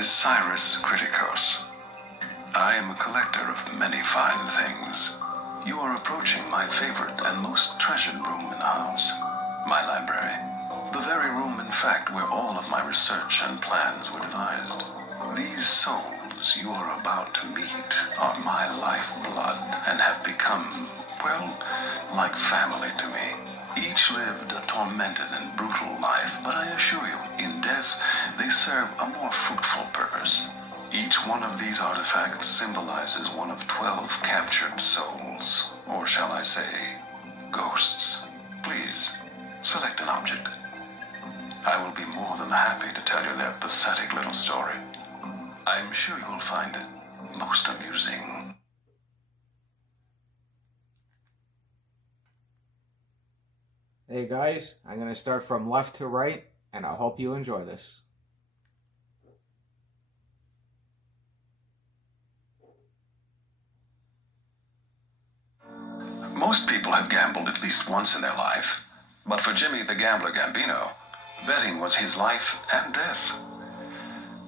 is Cyrus Criticos. I am a collector of many fine things. You are approaching my favorite and most treasured room in the house, my library. The very room, in fact, where all of my research and plans were devised. These souls you are about to meet are my lifeblood and have become, well, like family to me. Each lived a tormented and brutal life, but I assure you, in death, they serve a more fruitful purpose. Each one of these artifacts symbolizes one of 12 captured souls, or shall I say, ghosts. Please, select an object. I will be more than happy to tell you their pathetic little story. I'm sure you'll find it most amusing. Hey guys, I'm going to start from left to right, and I hope you enjoy this. Most people have gambled at least once in their life, but for Jimmy the Gambler Gambino, betting was his life and death.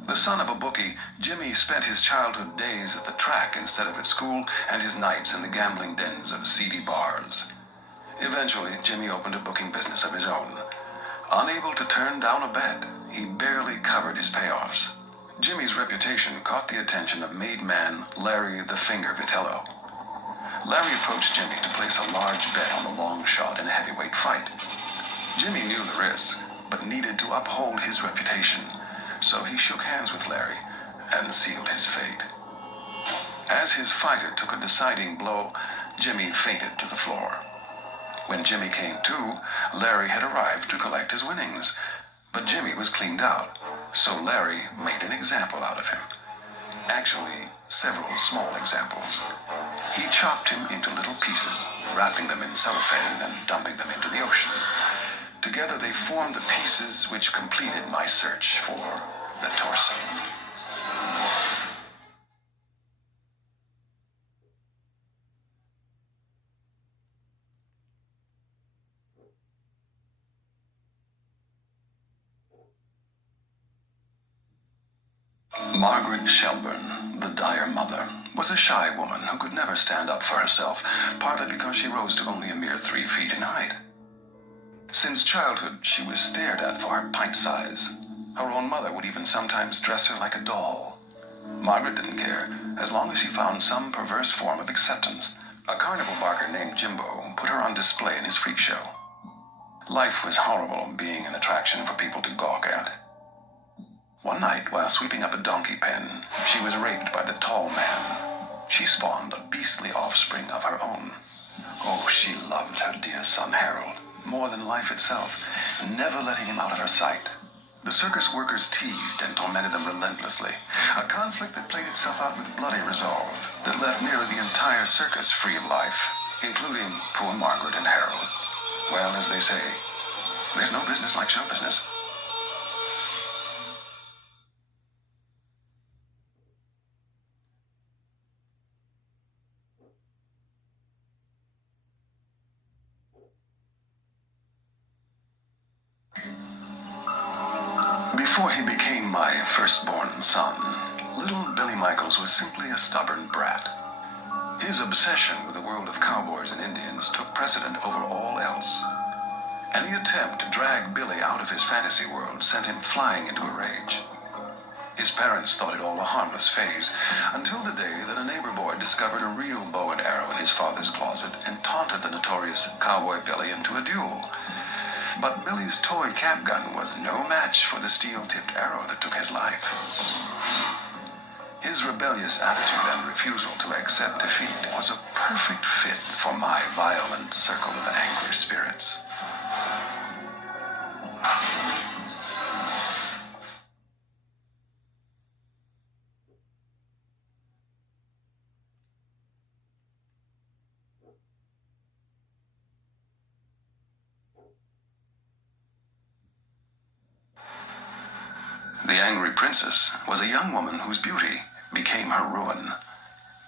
The son of a bookie, Jimmy spent his childhood days at the track instead of at school, and his nights in the gambling dens of seedy bars. Eventually, Jimmy opened a booking business of his own. Unable to turn down a bet, he barely covered his payoffs. Jimmy's reputation caught the attention of made man Larry the Finger Vitello. Larry approached Jimmy to place a large bet on the long shot in a heavyweight fight. Jimmy knew the risk, but needed to uphold his reputation, so he shook hands with Larry and sealed his fate. As his fighter took a deciding blow, Jimmy fainted to the floor. When Jimmy came to, Larry had arrived to collect his winnings, but Jimmy was cleaned out, so Larry made an example out of him. Actually, several small examples. He chopped him into little pieces, wrapping them in cellophane and dumping them into the ocean. Together they formed the pieces which completed my search for the torso. Margaret Shelburne, the dire mother, was a shy woman who could never stand up for herself, partly because she rose to only a mere 3 feet in height. Since childhood, she was stared at for her pint size. Her own mother would even sometimes dress her like a doll. Margaret didn't care, as long as she found some perverse form of acceptance. A carnival barker named Jimbo put her on display in his freak show. Life was horrible, being an attraction for people to gawk at. One night, while sweeping up a donkey pen, she was raped by the tall man. She spawned a beastly offspring of her own. Oh, she loved her dear son Harold, more than life itself, never letting him out of her sight. The circus workers teased and tormented them relentlessly, a conflict that played itself out with bloody resolve, that left nearly the entire circus free of life, including poor Margaret and Harold. Well, as they say, there's no business like show business. Before he became my firstborn son, little Billy Michaels was simply a stubborn brat. His obsession with the world of cowboys and Indians took precedent over all else. Any attempt to drag Billy out of his fantasy world sent him flying into a rage. His parents thought it all a harmless phase, until the day that a neighbor boy discovered a real bow and arrow in his father's closet and taunted the notorious Cowboy Billy into a duel. But Billy's toy cap gun was no match for the steel-tipped arrow that took his life. His rebellious attitude and refusal to accept defeat was a perfect fit for my violent circle of angry spirits. The Angry Princess was a young woman whose beauty became her ruin.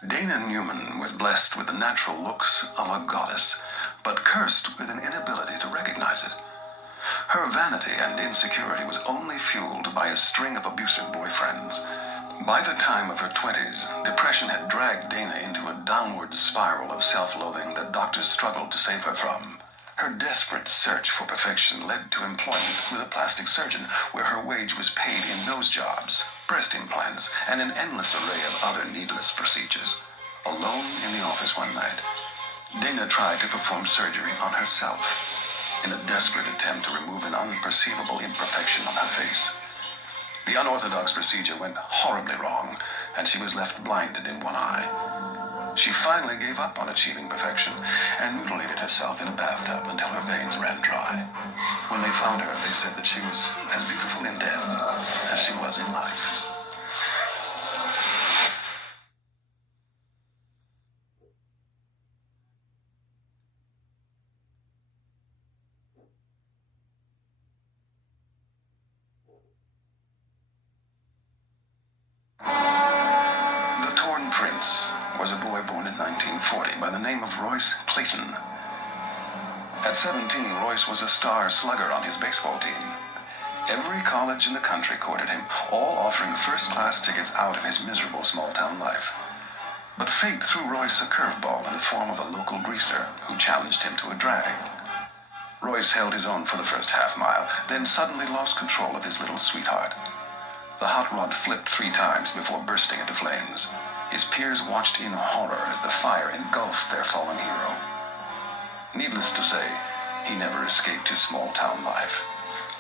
Dana Newman was blessed with the natural looks of a goddess, but cursed with an inability to recognize it. Her vanity and insecurity was only fueled by a string of abusive boyfriends. By the time of her 20s, depression had dragged Dana into a downward spiral of self-loathing that doctors struggled to save her from. Her desperate search for perfection led to employment with a plastic surgeon, where her wage was paid in nose jobs, breast implants, and an endless array of other needless procedures. Alone in the office one night, Dana tried to perform surgery on herself in a desperate attempt to remove an unperceivable imperfection on her face. The unorthodox procedure went horribly wrong, and she was left blinded in one eye. She finally gave up on achieving perfection and mutilated herself in a bathtub until her veins ran dry. When they found her, they said that she was as beautiful in death as she was in life. The Torn Prince was a boy born in 1940 by the name of Royce Clayton. At 17, Royce was a star slugger on his baseball team. Every college in the country courted him, all offering first-class tickets out of his miserable small-town life. But fate threw Royce a curveball in the form of a local greaser who challenged him to a drag. Royce held his own for the first half-mile, then suddenly lost control of his little sweetheart. The hot rod flipped 3 times before bursting into flames. His peers watched in horror as the fire engulfed their fallen hero. Needless to say, he never escaped his small-town life.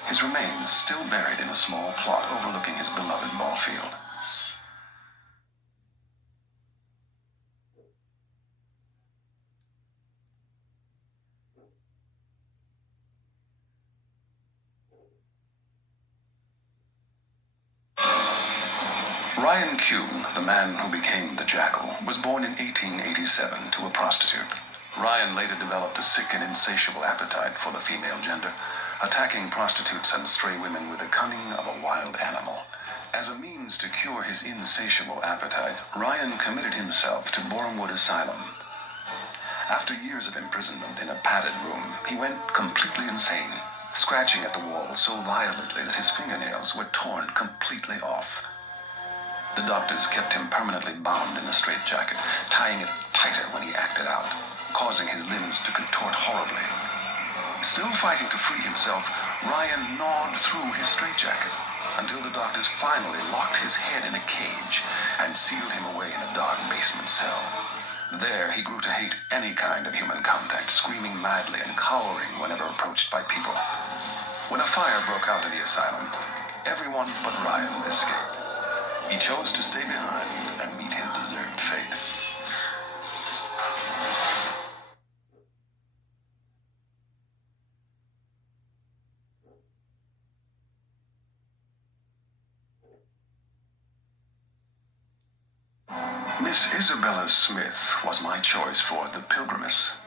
His remains still buried in a small plot overlooking his beloved ball field. Ryan Kuhn, the man who became the Jackal, was born in 1887 to a prostitute. Ryan later developed a sick and insatiable appetite for the female gender, attacking prostitutes and stray women with the cunning of a wild animal. As a means to cure his insatiable appetite, Ryan committed himself to Borehamwood Asylum. After years of imprisonment in a padded room, he went completely insane, scratching at the wall so violently that his fingernails were torn completely off. The doctors kept him permanently bound in a straitjacket, tying it tighter when he acted out, causing his limbs to contort horribly. Still fighting to free himself, Ryan gnawed through his straitjacket until the doctors finally locked his head in a cage and sealed him away in a dark basement cell. There, he grew to hate any kind of human contact, screaming madly and cowering whenever approached by people. When a fire broke out in the asylum, everyone but Ryan escaped. He chose to stay behind and meet his deserved fate. Miss Isabella Smith was my choice for The Pilgrimess.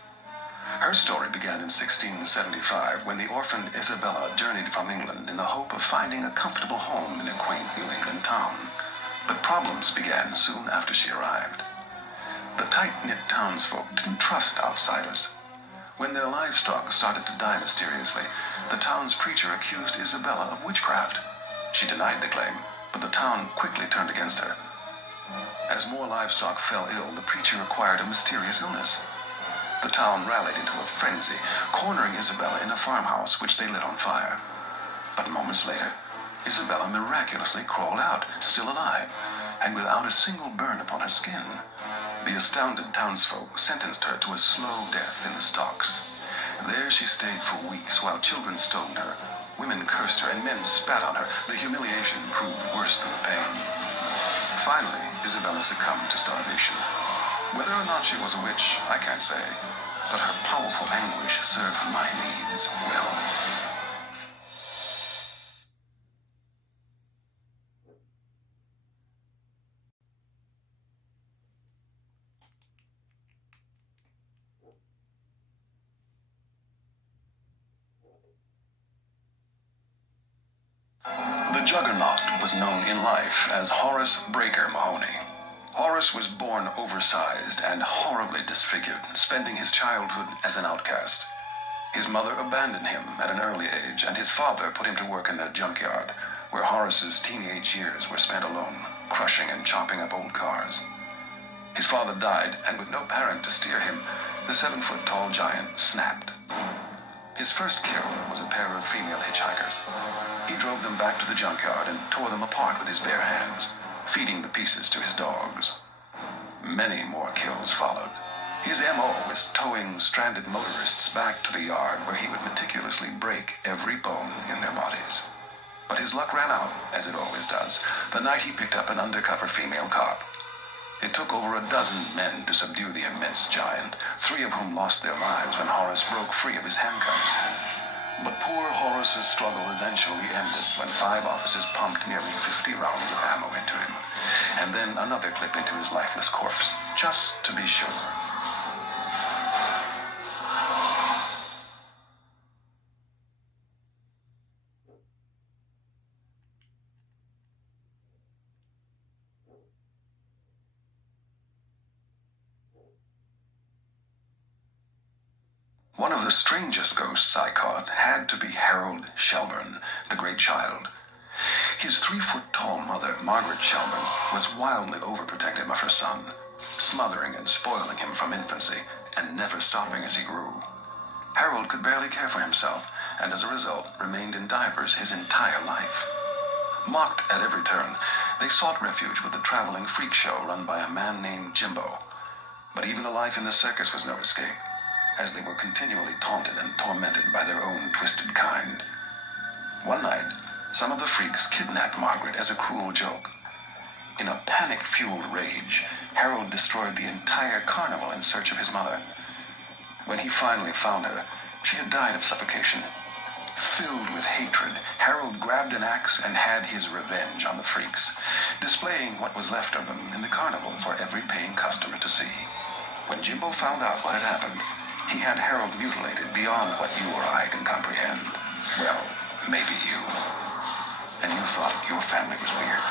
Her story began in 1675 when the orphaned Isabella journeyed from England in the hope of finding a comfortable home in a quaint New England town. But problems began soon after she arrived. The tight-knit townsfolk didn't trust outsiders. When their livestock started to die mysteriously, the town's preacher accused Isabella of witchcraft. She denied the claim, but the town quickly turned against her. As more livestock fell ill, the preacher acquired a mysterious illness. The town rallied into a frenzy, cornering Isabella in a farmhouse which they lit on fire. But moments later, Isabella miraculously crawled out, still alive, and without a single burn upon her skin. The astounded townsfolk sentenced her to a slow death in the stocks. There she stayed for weeks while children stoned her, women cursed her, and men spat on her. The humiliation proved worse than the pain. Finally, Isabella succumbed to starvation. Whether or not she was a witch, I can't say, but her powerful anguish served my needs well. The Juggernaut was known in life as Horace Breaker Mahoney. Horace was born oversized and horribly disfigured, spending his childhood as an outcast. His mother abandoned him at an early age, and his father put him to work in the junkyard, where Horace's teenage years were spent alone, crushing and chopping up old cars. His father died, and with no parent to steer him, the 7-foot-tall giant snapped. His first kill was a pair of female hitchhikers. He drove them back to the junkyard and tore them apart with his bare hands, feeding the pieces to his dogs. Many more kills followed. His M.O. was towing stranded motorists back to the yard where he would meticulously break every bone in their bodies. But his luck ran out, as it always does, the night he picked up an undercover female cop. It took over a dozen men to subdue the immense giant, 3 of whom lost their lives when Horace broke free of his handcuffs. But poor Horace's struggle eventually ended when 5 officers pumped nearly 50 rounds of ammo into him, and then another clip into his lifeless corpse, just to be sure. One of the strangest ghosts I caught had to be Harold Shelburne, the great child. His 3-foot-tall mother, Margaret Shelburne, was wildly overprotective of her son, smothering and spoiling him from infancy, and never stopping as he grew. Harold could barely care for himself, and as a result, remained in diapers his entire life. Mocked at every turn, they sought refuge with the traveling freak show run by a man named Jimbo. But even a life in the circus was no escape, as they were continually taunted and tormented by their own twisted kind. One night, some of the freaks kidnapped Margaret as a cruel joke. In a panic-fueled rage, Harold destroyed the entire carnival in search of his mother. When he finally found her, she had died of suffocation. Filled with hatred, Harold grabbed an axe and had his revenge on the freaks, displaying what was left of them in the carnival for every paying customer to see. When Jimbo found out what had happened, he had Harold mutilated beyond what you or I can comprehend. Well, maybe you. And you thought your family was weird.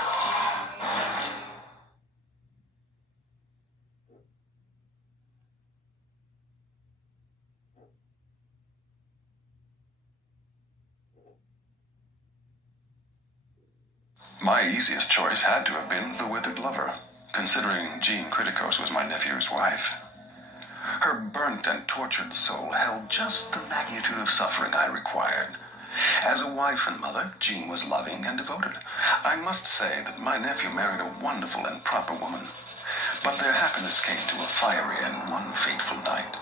My easiest choice had to have been The Withered Lover, considering Jean Criticos was my nephew's wife. Her burnt and tortured soul held just the magnitude of suffering I required. As a wife and mother, Jean was loving and devoted. I must say that my nephew married a wonderful and proper woman. But their happiness came to a fiery and one fateful night.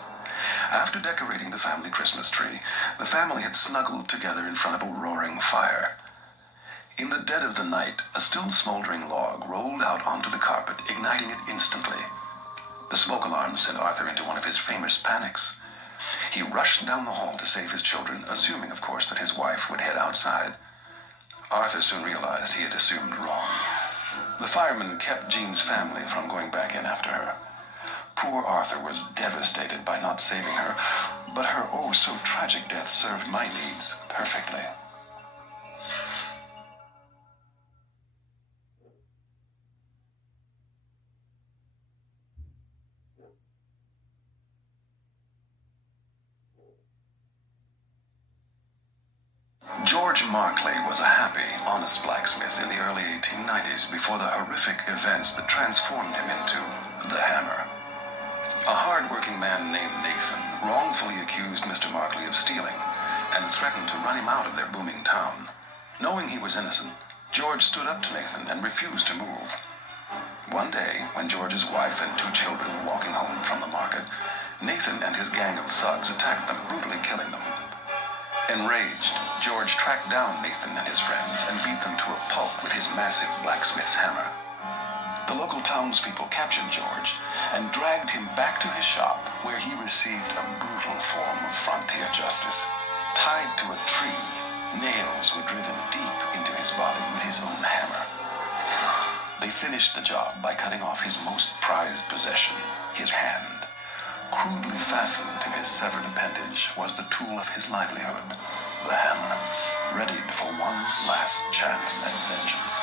After decorating the family Christmas tree, the family had snuggled together in front of a roaring fire. In the dead of the night, a still smoldering log rolled out onto the carpet, igniting it instantly. The smoke alarm sent Arthur into one of his famous panics. He rushed down the hall to save his children, assuming, of course, that his wife would head outside. Arthur soon realized he had assumed wrong. The firemen kept Jean's family from going back in after her. Poor Arthur was devastated by not saving her, but her oh-so-tragic death served my needs perfectly. George Markley was a happy, honest blacksmith in the early 1890s before the horrific events that transformed him into the Hammer. A hard-working man named Nathan wrongfully accused Mr. Markley of stealing and threatened to run him out of their booming town. Knowing he was innocent, George stood up to Nathan and refused to move. One day, when George's wife and 2 children were walking home from the market, Nathan and his gang of thugs attacked them, brutally killing them. Enraged, George tracked down Nathan and his friends and beat them to a pulp with his massive blacksmith's hammer. The local townspeople captured George and dragged him back to his shop, where he received a brutal form of frontier justice. Tied to a tree, nails were driven deep into his body with his own hammer. They finished the job by cutting off his most prized possession, his hand. Crudely fastened to his severed appendage was the tool of his livelihood, the hammer, readied for one last chance at vengeance.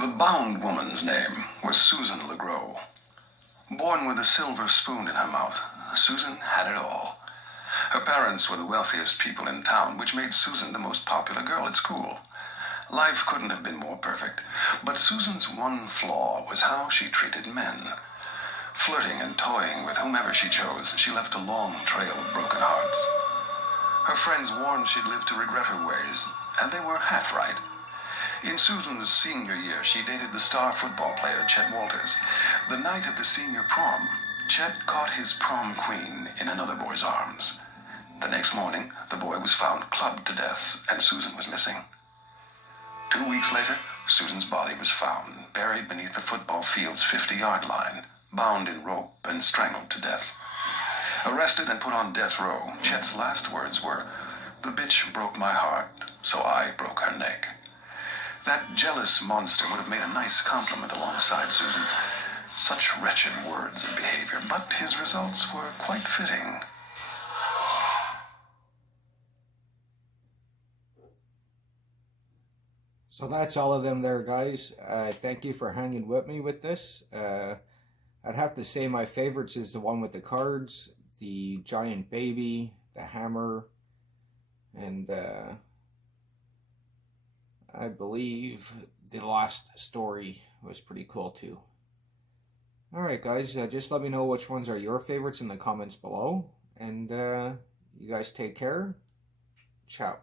The bound woman's name was Susan LeGros. Born with a silver spoon in her mouth, Susan had it all. Her parents were the wealthiest people in town, which made Susan the most popular girl at school. Life couldn't have been more perfect, but Susan's one flaw was how she treated men. Flirting and toying with whomever she chose, she left a long trail of broken hearts. Her friends warned she'd live to regret her ways, and they were half right. In Susan's senior year, she dated the star football player Chet Walters. The night of the senior prom, Chet caught his prom queen in another boy's arms. The next morning, the boy was found clubbed to death, and Susan was missing. 2 weeks later, Susan's body was found, buried beneath the football field's 50-yard line, bound in rope and strangled to death. Arrested and put on death row, Chet's last words were, "The bitch broke my heart, so I broke her neck." That jealous monster would have made a nice compliment alongside Susan. Such wretched words and behavior, but his results were quite fitting. So that's all of them there, guys. Thank you for hanging with me with this. I'd have to say my favorites is the one with the cards, the giant baby, the hammer, and I believe the last story was pretty cool too. Alright guys, just let me know which ones are your favorites in the comments below, and you guys take care. Ciao.